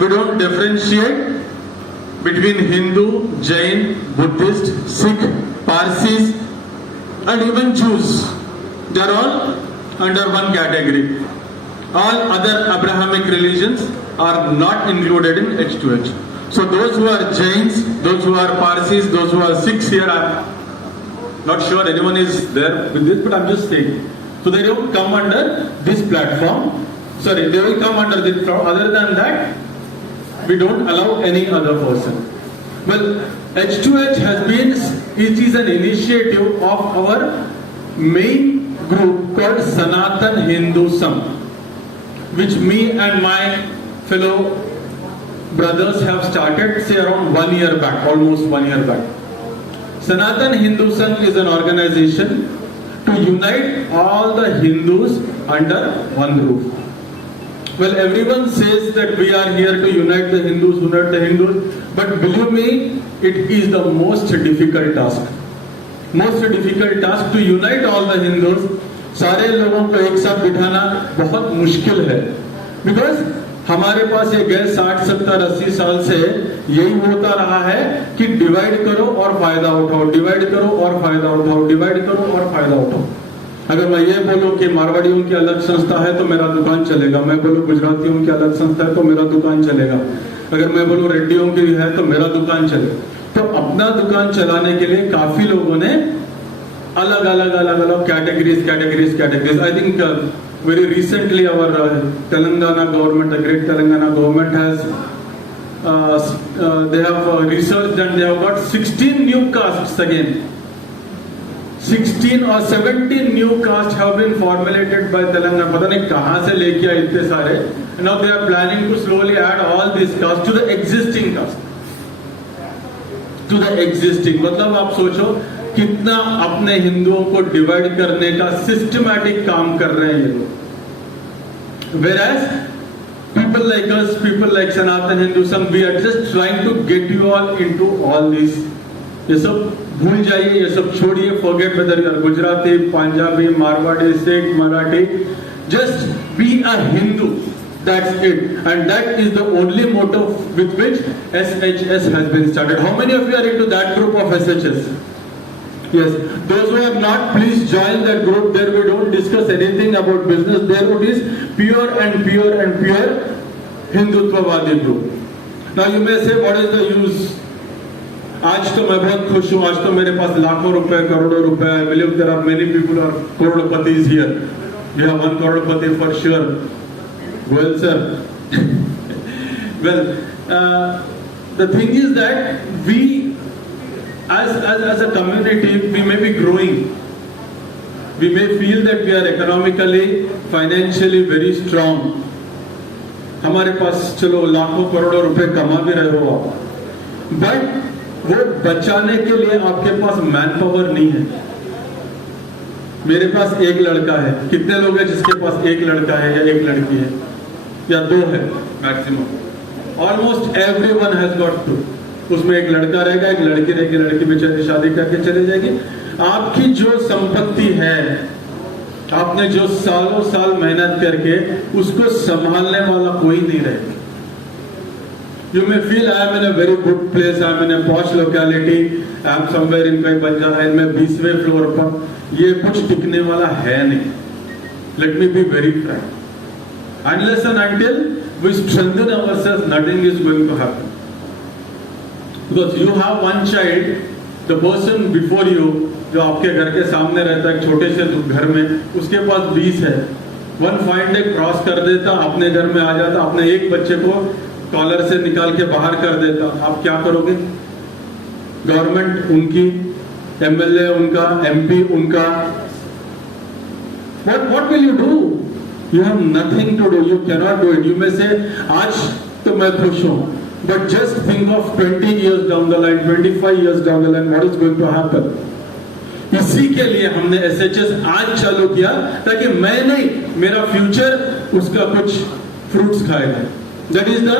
we don't differentiate between Hindu, Jain, Buddhist, Sikh, Parsis, and even Jews. They are all under one category. All other Abrahamic religions are not included in H2H. So those who are Jains, those who are Parsis, those who are Sikhs here, I'm not sure anyone is there with this, but I'm just saying. So they don't come under this platform. Sorry, they will come under this platform. Other than that, we don't allow any other person. Well, H2H has been, it is an initiative of our main group called Sanatan Hindu Sangh, which me and my fellow brothers have started, say around 1 year back, almost 1 year back. Sanatan Hindu Sangh is an organization to unite all the Hindus under one roof. Well, everyone says that we are here to unite the Hindus, but believe me, it is the most difficult task. Most difficult task to unite all the Hindus. सारे लोगों को एक साथ बिठाना बहुत मुश्किल है, because हमारे पास ये गए 60, 70, 80 साल से यही होता रहा है कि डिवाइड करो और फायदा उठाओ, डिवाइड करो और फायदा उठाओ, डिवाइड करो और फायदा उठाओ। अगर मैं ये बोलूं कि मारवाड़ियों की अलग संस्था है तो मेरा दुकान चलेगा, मैं बोलूं गुजरातियों की अलग संस्था है तो मेरा दुकान चलेगा, अगर मैं बोलूं रेड्डियों की है तो मेरा दुकान चलेगा। तो अपना दुकान चलाने के लिए काफी लोगों ने अलग अलग categories. I think very recently our Telangana government, the great Telangana government has they have researched and they have got 16 new castes again. 16 or 17 new castes have been formulated by Telangana. पता नहीं कहाँ से लेके आए इतने सारे. Now they are planning to slowly add all these castes to the existing caste. To the existing. मतलब आप सोचो कितना अपने हिंदुओं को डिवाइड करने का सिस्टमैटिक काम कर रहे हैं ये लोग। Whereas people like us, people like Sanatan Hindu Sangh, we are just trying to get you all into all this. ये सब भूल जाइए, ये सब छोड़िए, forget whether you are Gujarati, Punjabi, Marwadi, Sikh, Marathi. Just be a Hindu. That's it. And that is the only motto with which SHS has been started. How many of you are into that group of SHS? Yes. Those who are not, please join that group. There we don't discuss anything about business. There it is pure Hindutvavadi group. Now you may say, what is the use? आज तो मैं बहुत खुश हूँ, आज तो मेरे पास लाखों रुपए, करोड़ों रुपए। I believe there are many people who are crorepati's here. We have one crorepati for sure. Well, sir. Well, the thing is that we, as a community, we may be growing. We may feel that we are economically, financially very strong. हमारे पास चलो लाखों करोड़ों रुपए कमा भी रहे हो आप, बट वो बचाने के लिए आपके पास मैन पावर नहीं है। मेरे पास एक लड़का है, कितने लोग हैं जिसके पास एक लड़का है या एक लड़की है या दो है maximum? Almost everyone has got two. उसमें एक लड़का रहेगा, एक लड़की रहेगी, लड़की बेचारी शादी करके चली जाएगी। आपकी जो संपत्ति है, आपने जो सालों साल मेहनत करके उसको संभालने वाला कोई नहीं रहेगा। You may feel I am in a very good place, I am in a posh locality, I am somewhere in कोई बंजारा हिल में 20वें फ्लोर पर, ये कुछ टिकने वाला है नहीं। Let me be very frank. Unless and until we strengthen ourselves, nothing is going to happen. Because you have one child, the person before you, जो आपके घर के सामने रहता है, एक छोटे से घर में, उसके पास 20 है। One fine day क्रॉस कर देता, अपने घर में आ जाता, अपने एक बच्चे को कॉलर से निकाल के बाहर कर देता, आप क्या करोगे? गवर्नमेंट उनकी, एमएलए उनका, एमपी उनका, what will you do? You have nothing to do. You cannot do it. You may say, आज तो मैं खुश हूँ, but just think of 20 years down the line, 25 years down the line, what is going to happen? इसी के लिए हमने SHS आज चालू किया, ताकि मैं नहीं, मेरा फ्यूचर उसका कुछ फ्रूट्स खाएगा। That is the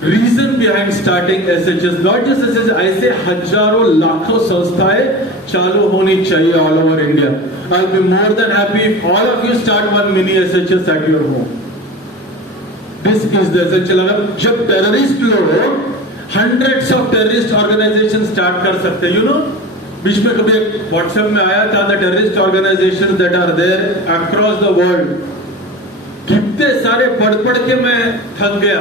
reason behind starting SHS. Not just SHS, ऐसे हजारों लाखों संस्थाएं चालू होनी चाहिए all over India. I'll be more than happy if all of you start one mini SHS at your home. This is the essential. अगर जब terrorist लोग hundreds of terrorist organisation start कर सकते हैं, यू नो, बीच में कभी एक WhatsApp में आया था the terrorist organisation that are there across the world. कितने सारे पढ़ के मैं थक गया.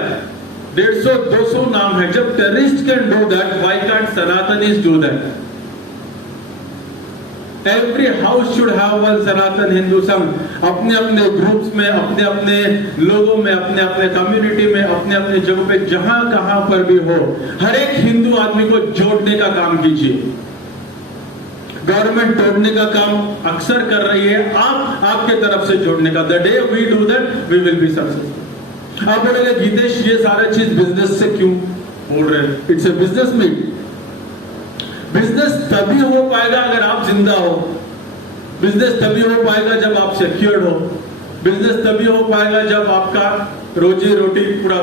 150-200 नाम है. जब terrorist can do that, why can't Sanatanis do that? Every house should have one Sanatan Hindu Sangh. अपने अपने ग्रुप्स में, अपने अपने लोगों में, अपने अपने कम्युनिटी में, अपने अपने जगह पे जहां कहां पर भी हो, हर एक हिंदू आदमी को जोड़ने का काम कीजिए. गवर्नमेंट तोड़ने का काम अक्सर कर रही है, आप आपके तरफ से जोड़ने का. The day we do that we will be successful. आप बोलेंगे गीतेश ये सारा चीज बिजनेस से क्यों बोल रहे हैं? It's a business meet. Business तभी हो पाएगा अगर आप जिंदा हो. बिजनेस तभी हो पाएगा जब आप सिक्योर्ड हो. बिजनेस तभी हो पाएगा जब आपका रोजी रोटी पूरा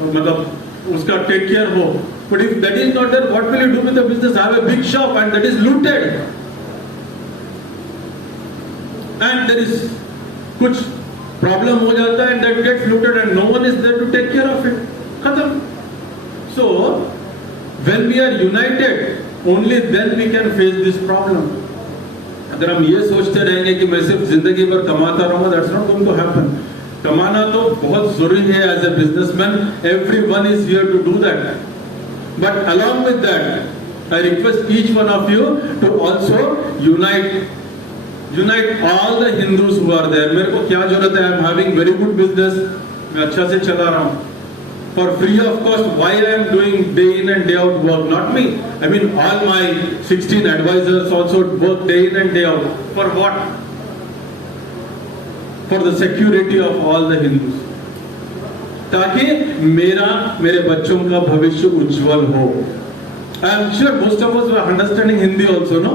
मतलब उसका टेक केयर हो. But if that is not there, what will you do with the business? Have a big shop and that is looted. And there is कुछ problem हो जाता है and that gets looted and no one is there to take care of it. खत्म. So when we are united, only then we can face this problem. अगर हम ये सोचते रहेंगे कि मैं सिर्फ जिंदगी भर कमाता रहूंगा, that's not going to happen. कमाना तो बहुत जरूरी है as a businessman. Everyone is here to do that. But along with that, I request each one of you to also unite all the Hindus who are there. मेरे को क्या जरूरत है? I am having very good business. मैं अच्छा से चला रहा हूँ. For free of cost, why I am doing day in and day out work? Not me. I mean all my 16 advisors also work day in and day out. For what? For the security of all the Hindus. ताकि मेरे बच्चों का भविष्य उज्जवल हो. I am sure most of us are understanding Hindi also. No,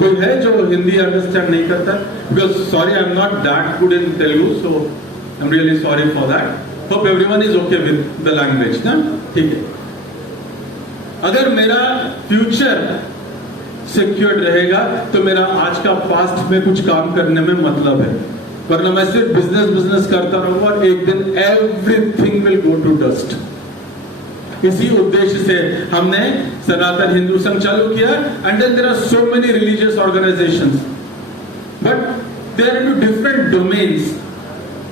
कोई है जो हिंदी अंडरस्टैंड नहीं करता? Because sorry I am not that good in Telugu, so I am really sorry for that. Hope everyone is okay with the language ना. ठीक है. अगर मेरा फ्यूचर सिक्योर्ड रहेगा तो मेरा आज का पास्ट में कुछ काम करने में मतलब है. वरना मैं सिर्फ बिजनेस करता रहूंगा और एक दिन everything will go to dust. इसी उद्देश्य से हमने सनातन हिंदू संघ चालू किया. And then there are so many religious organizations, but they are into different domains.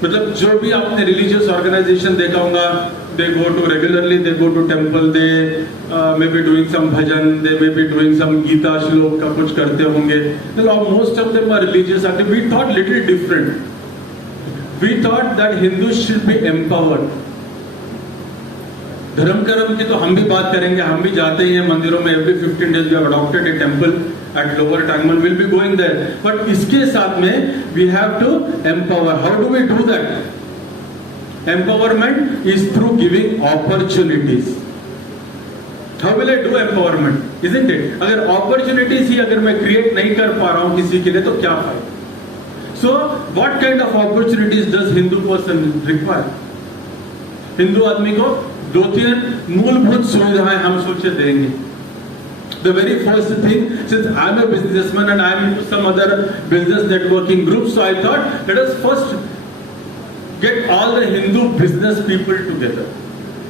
मतलब जो भी आपने रिलीजियस ऑर्गेनाइजेशन देखा होगा, they go to regularly, they go to temple, they may be doing some bhajan, they may be doing some Gita shlok का कुछ करते होंगे. Most of them are religious active. We thought little different. We thought that Hindus should be empowered. धर्म कर्म की तो हम भी बात करेंगे. हम भी जाते हैं मंदिरों में. Every 15 days we have adopted a temple at Lower Tangman. We'll be going there. But इसके साथ में we have to empower. How do we do that? Empowerment is through giving opportunities. How will I do empowerment? Isn't it? अगर opportunities ही अगर मैं create नहीं कर पा रहा हूँ किसी के लिए तो क्या फायदा? So what kind of opportunities does Hindu person require? Hindu आदमी को 2-3 मूलभूत सुविधाएं हम सोचे देंगे. The very first thing, since I am a businessman and I am into some other business networking groups, so I thought let us first get all the Hindu business people together.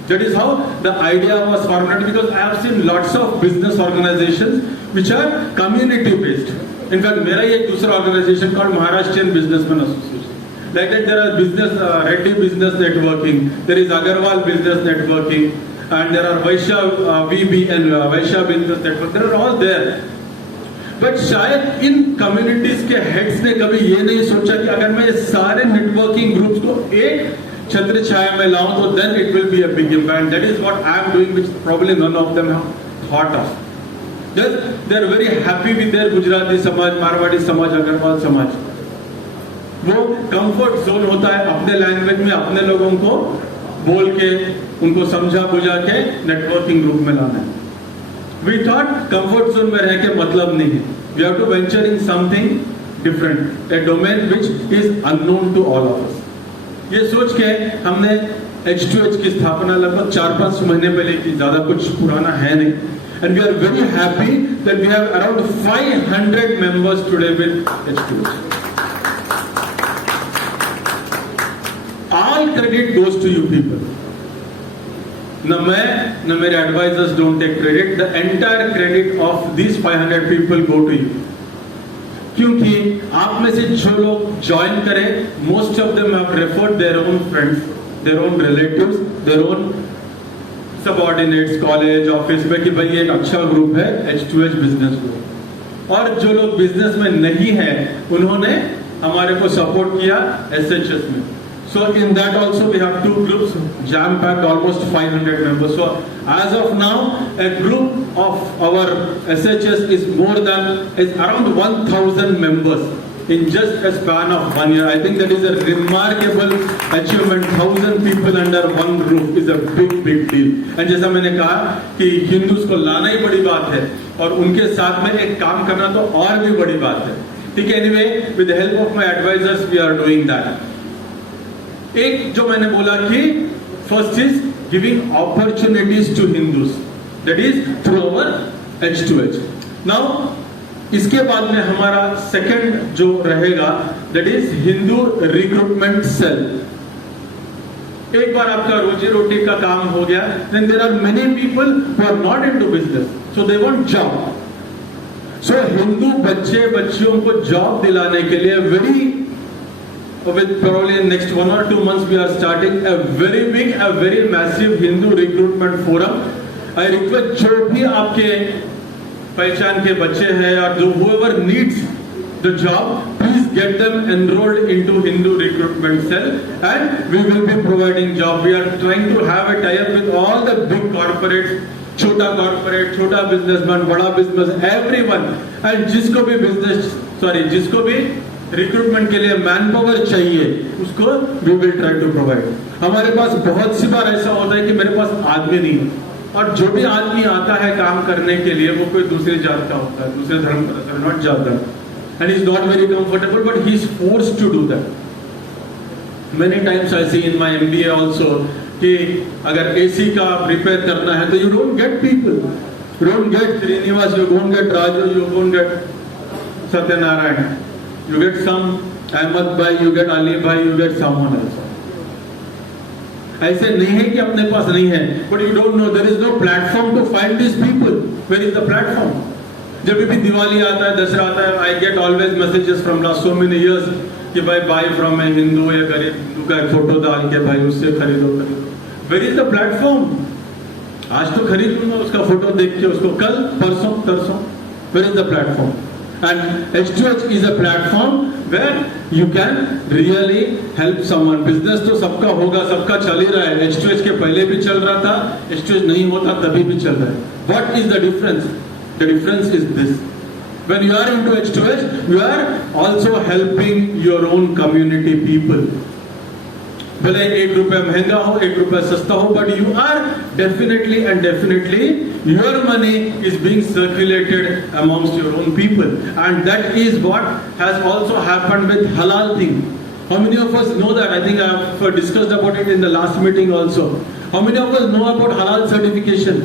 That is how the idea was formulated, because I have seen lots of business organizations which are community based. In fact, मेरा एक दूसरा organization called Maharashtrian Businessmen Association. Like that, there are business Reddy Business Networking, there is Agarwal Business Networking, and there are Vaishya VB and Vaishya Business Network. They are all there. But शायद इन communities के heads ने कभी ये नहीं सोचा कि अगर मैं ये सारे नेटवर्किंग ग्रुप्स को एक छत्र छाया में लाऊं तो then it will be a big impact. That is what I am doing, which probably none of them have thought of. They are very happy with their Gujarati समाज, मारवाड़ी समाज, अग्रवाल समाज. वो कंफर्ट जोन होता है अपने लैंग्वेज में अपने लोगों को बोल के उनको समझा बुझा के नेटवर्किंग ग्रुप में लाना है. We thought comfort zone में रह के मतलब नहीं है. We have to venture in something different, a domain which is unknown to all of us. ये सोच के हमने H2H की स्थापना लगभग 4-5 महीने पहले की. ज्यादा कुछ पुराना है नहीं. And we are very happy that we have around 500 members today with H2H. All all credit goes to you people. No मैं, no मेरे advisors don't take credit. The entire credit of these 500 people go to you. क्योंकि आप में से जो लोग join करें, most of them have referred their own friends, their own relatives, their own subordinates, college, office में कि भाई एक अच्छा ग्रुप है H2H बिजनेस ग्रुप. और जो लोग बिजनेस में नहीं है, उन्होंने हमारे को सपोर्ट किया SHS में. So in that also we have two groups, jam-packed almost 500 members. So as of now, a group of our SHS is around 1,000 members in just a span of 1 year. I think that is a remarkable achievement. 1,000 people under one roof is a big deal. And जैसा मैंने कहा कि Hindus को लाना ही बड़ी बात है और उनके साथ में एक काम करना तो और भी बड़ी बात है. ठीक है, anyway, with the help of my advisors we are doing that. एक जो मैंने बोला कि first is giving opportunities to Hindus, that is through our H2H. Now इसके बाद में हमारा सेकंड जो रहेगा that is Hindu recruitment cell. एक बार आपका रोजी रोटी का काम हो गया, then there are many people who are not into business, so they want job. So Hindu बच्चियों को जॉब दिलाने के लिए very with probably in next 1 or 2 months we are starting a very massive Hindu recruitment forum. I request जो भी आपके पहचान के बच्चे हैं और जो whoever needs the job, please get them enrolled into Hindu recruitment cell and we will be providing job. We are trying to have a tie-up with all the big corporates, छोटा corporate, छोटा businessman, बड़ा business, everyone. And जिसको भी recruitment के लिए man power चाहिए उसको we will try to provide. हमारे पास बहुत सी बार ऐसा होता है कि मेरे पास आदमी नहीं है और जो भी आदमी आता है काम करने के लिए वो कोई दूसरी जात का होता है, दूसरे धर्म का, नॉट जाता, and is not very comfortable but he is forced to do that. Many times I see in my MBA also कि अगर AC का रिपेयर करना है तो you don't get people, you don't get Srinivas, you don't get Raju, you don't get Satyanarayana. You get some Ahmed bhai, you get Ali bhai, you get someone else. ऐसे नहीं है कि अपने पास नहीं है, but you don't know, there is no platform to find these people. Where is the platform? जब भी दिवाली आता है, दशहरा आता है, I get always messages from last so many years कि भाई buy from a Hindu या गरीब हिंदू का एक फोटो डाल के भाई उससे खरीदो. Where is the platform? आज तो खरीद लूंगा उसका फोटो देख के उसको, कल परसों तरसों. Where is the platform? And H2H is a platform where you can really help someone. Business तो सबका होगा, सबका चल ही रहा है. H2H के पहले भी चल रहा था, H2H नहीं होता तभी भी चल रहा है. What is the difference? The difference is this: when you are into H2H, you are also helping your own community people. भले 1 रुपया महंगा हो, 1 रुपया सस्ता हो, but you are definitely your money is being circulated amongst your own people, and that is what has also happened with halal thing. How many of us know that? I think I have discussed about it in the last meeting also. How many of us know about halal certification?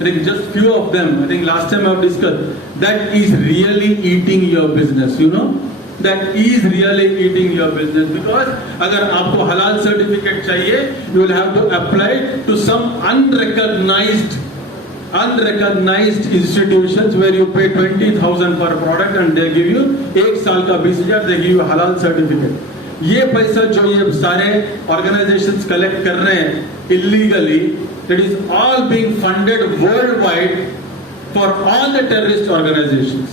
I think just few of them. I think last time I have discussed. That is really eating your business, you know. That is really eating your business, because अगर आपको halal certificate चाहिए, you will have to apply to some unrecognized institutions where you pay 20,000 per product and they give you 1 साल का 20,000, they give you halal certificate. ये पैसा जो ये सारे organizations collect कर रहे हैं illegally, that is all being funded worldwide for all the terrorist organizations.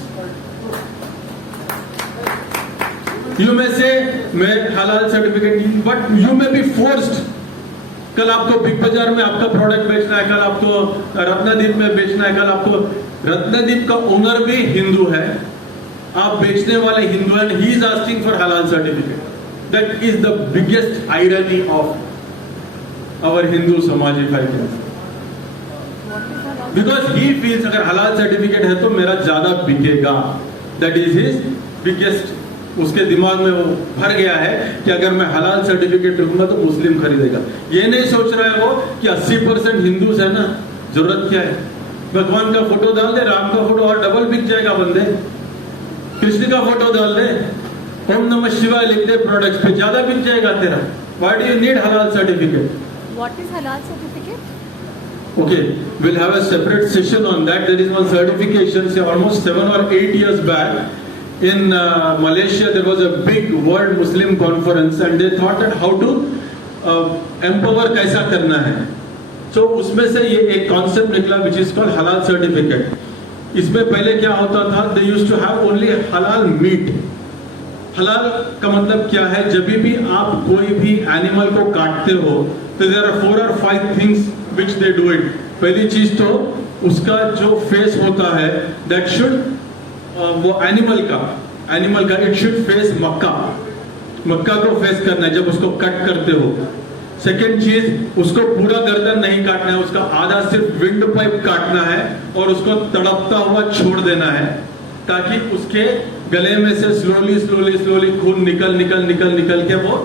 You may say मैं halal certificate, but you may be forced. कल आपको बिग बाजार में आपका प्रोडक्ट बेचना है, कल आपको रत्नदीप में बेचना है, कल आपको रत्नदीप का ओनर भी हिंदू है, आप बेचने वाले हिंदू हैं, he is asking for halal certificate. That is the biggest irony of our Hindu समाज, if I can say. Because he feels अगर halal certificate है तो मेरा ज्यादा बिकेगा. That is his biggest, उसके दिमाग में वो भर गया है कि अगर मैं हलाल सर्टिफिकेट रखूंगा तो मुस्लिम खरीदेगा. ये नहीं सोच रहा है वो कि 80% हिंदूज है ना, जरूरत क्या है, भगवान का फोटो डाल दे, राम का फोटो और डबल बिक जाएगा बंदे, कृष्ण का फोटो डाल दे, ओम नमः शिवाय लिख दे प्रोडक्ट्स पे, ज्यादा बिक जाएगा तेरा. Why do you need halal certificate? What is halal certificate? Okay, we'll have a separate session on that. There is one certification, say almost 7 or 8 years back. In Malaysia, there was a big World Muslim Conference, and they thought that how to empower कैसा करना है. So उसमें से ये एक concept निकला which is called halal certificate. इसमें पहले क्या होता था? They used to have only halal meat. हलाल का मतलब क्या है? जब भी आप कोई भी एनिमल को काटते हो तो there are 4 or 5 things which they do it. पहली चीज तो उसका जो फेस होता है दैट शुड वो एनिमल का इट शुड फेस मक्का को फेस करना है जब उसको कट करते हो. सेकेंड चीज, उसको पूरा गर्दन नहीं काटना है, उसका आधा सिर्फ विंड पाइप काटना है और उसको तड़पता हुआ छोड़ देना है ताकि उसके गले में से स्लोली खून निकल के वो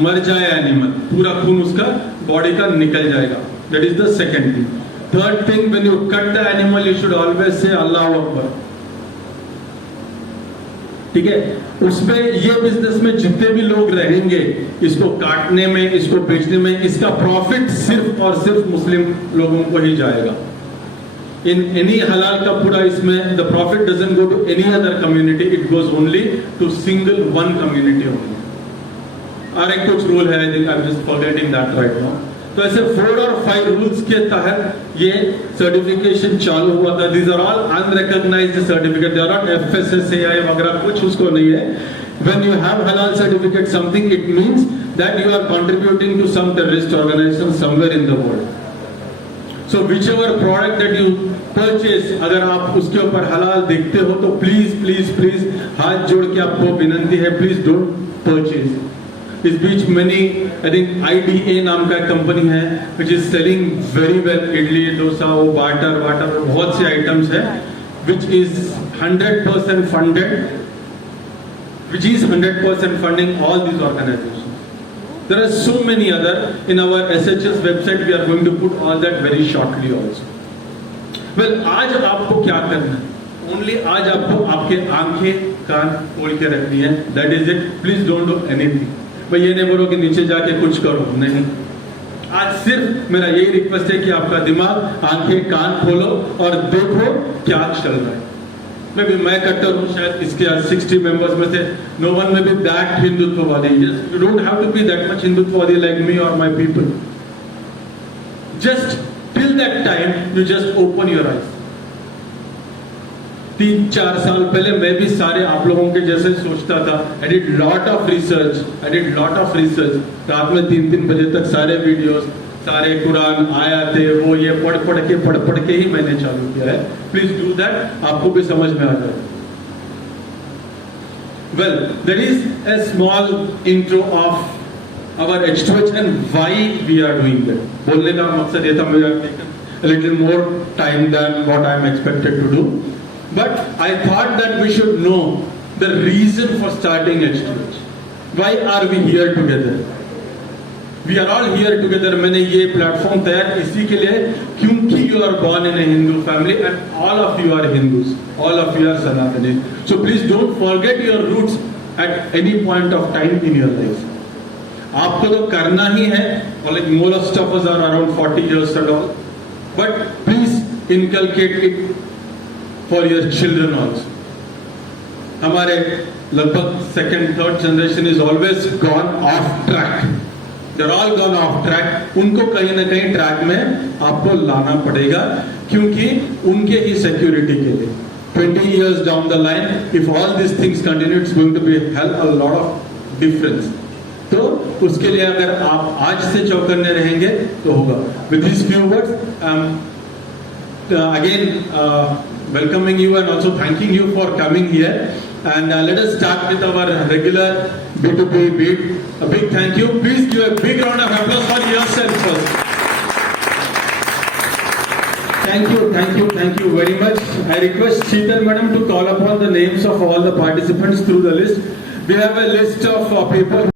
मर जाए एनिमल. पूरा खून उसका बॉडी का निकल जाएगा. That is the second thing. Third thing, when you cut the animal you should always say Allahu Akbar. ठीक है. उसमें ये बिजनेस में जितने भी लोग रहेंगे इसको काटने में, इसको बेचने में, इसका प्रॉफिट सिर्फ और सिर्फ मुस्लिम लोगों को ही जाएगा. In any halal का पूरा इसमें the profit doesn't go to any other community, it goes only to single one community only. और एक कुछ रूल है, I think I'm just forgetting that right now. तो ऐसे 4 or 5 रूल्स के तहत ये सर्टिफिकेशन चालू हुआ था. These are all unrecognized certificate. They are not FSSAI वगैरह कुछ उसको नहीं है. When you have halal certificate something, it means that you are contributing to some terrorist organization somewhere in the world. So whichever product that you purchase, अगर आप उसके ऊपर हलाल देखते हो तो प्लीज हाथ जोड़ के आपको विनंती है, प्लीज डोंट परचेज. इस बीच मैंने आई थिंक IDA नाम का कंपनी है which is selling very well idli dosa वो बाटर बहुत से आइटम्स है which is 100% funded, which is 100% funding all these organizations. There are so many other in our SHS website. We are going to put all that very shortly also. Well, आज आपको क्या करना है? Only आज आपको आपके आंखें कान खोल के रखनी है. That is it. Please don't do anything. मैं ये नहीं बोलो कि नीचे जाके कुछ करो, नहीं. आज सिर्फ मेरा यही रिक्वेस्ट है कि आपका दिमाग, आंखें कान खोलो और देखो क्या चल रहा है. मैं कट्टर हूँ, शायद इसके 60 मेंबर्स में से no one may be that हिंदुत्ववादी. You don't have to be that much हिंदुत्ववादी like me or my people. Just till that time you just open your eyes. 3-4 साल पहले मैं भी सारे आप लोगों के जैसे सोचता था. I did lot of research. रात में 3-3 बजे तक सारे वीडियोस, सारे कुरान आयते वो ये पढ़ के ही मैंने चालू किया है. प्लीज डू दैट, आपको भी समझ में आ जाए. Well, there is a small intro of our H2H and why we are doing that. बोलने का मकसद ये था, मुझे a little more time than what I am expected to do, but I thought that we should know the reason for starting H2H. Why are we here together? We are all here together. मैंने ये platform तैयार इसी के लिए क्योंकि you are born in a Hindu family and all of you are Hindus, all of you are Sanatanis. So please don't forget your roots at any point of time in your life. आपको तो करना ही है, like most of us are around 40 years and all, but please inculcate it for your children also. हमारे लगभग 2nd, 3rd generation is always gone off track. They're all gone off track. उनको कहीं ना कहीं ट्रैक में आपको लाना पड़ेगा क्योंकि उनके ही सिक्योरिटी के लिए 20 years down the line, if all these things continue, it's going to be a lot of difference. तो उसके लिए अगर आप आज से चौकन्ने रहेंगे तो होगा. With these few words, again welcoming you and also thanking you for coming here. And let us start with our regular B2B beat. A big thank you. Please give a big round of applause for yourself first. Thank you very much. I request Sheetal Madam to call upon the names of all the participants through the list. We have a list of people